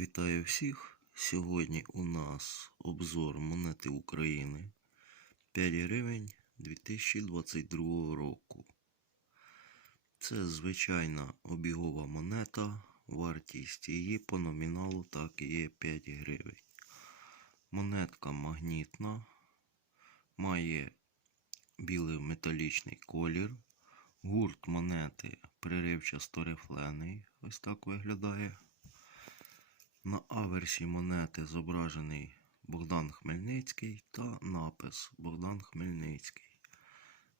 Вітаю всіх! Сьогодні у нас обзор монети України 5 гривень 2022 року. Це звичайна обігова монета. Вартість її по номіналу так і є 5 гривень. Монетка магнітна, має білий металічний колір. Гурт монети приривчасто рифлений. Ось так виглядає. На аверсі монети зображений Богдан Хмельницький та напис Богдан Хмельницький.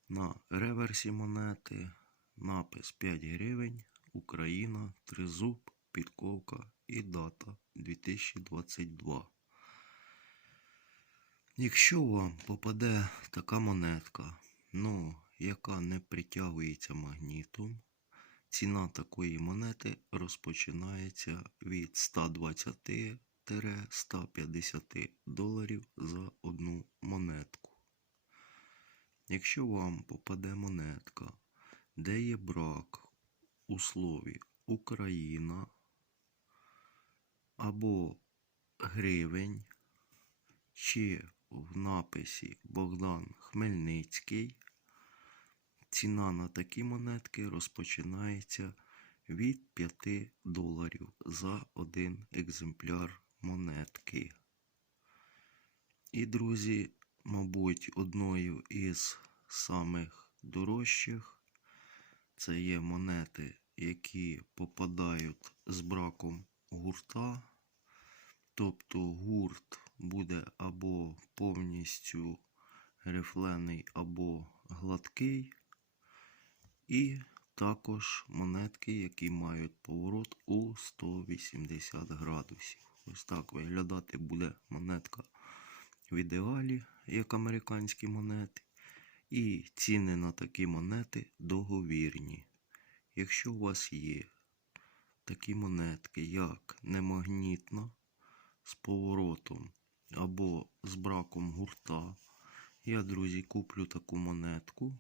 На реверсі монети напис 5 гривень, Україна, тризуб, підковка і дата 2022. Якщо вам попаде така монетка, ну, яка не притягується магнітом, Ціна такої монети розпочинається від 120-150 доларів за одну монетку. Якщо вам попаде монетка, де є брак у слові Україна або гривень, чи в написі Богдан Хмельницький, Ціна на такі монетки розпочинається від 5 доларів за один екземпляр монетки. І, друзі, мабуть, одною із самих дорожчих це є монети, які попадають з браком гурта. Тобто гурт буде або повністю рифлений, або гладкий. І також монетки, які мають поворот у 180 градусів. Ось так виглядати буде монетка в ідеалі, як американські монети. І ціни на такі монети договірні. Якщо у вас є такі монетки, як немагнітна з поворотом або з браком гурта, я, друзі, куплю таку монетку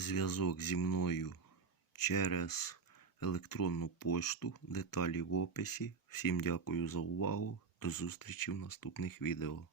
зв'язок зі мною через електронну пошту. Деталі в описі. Всім дякую за увагу. До зустрічі в наступних відео.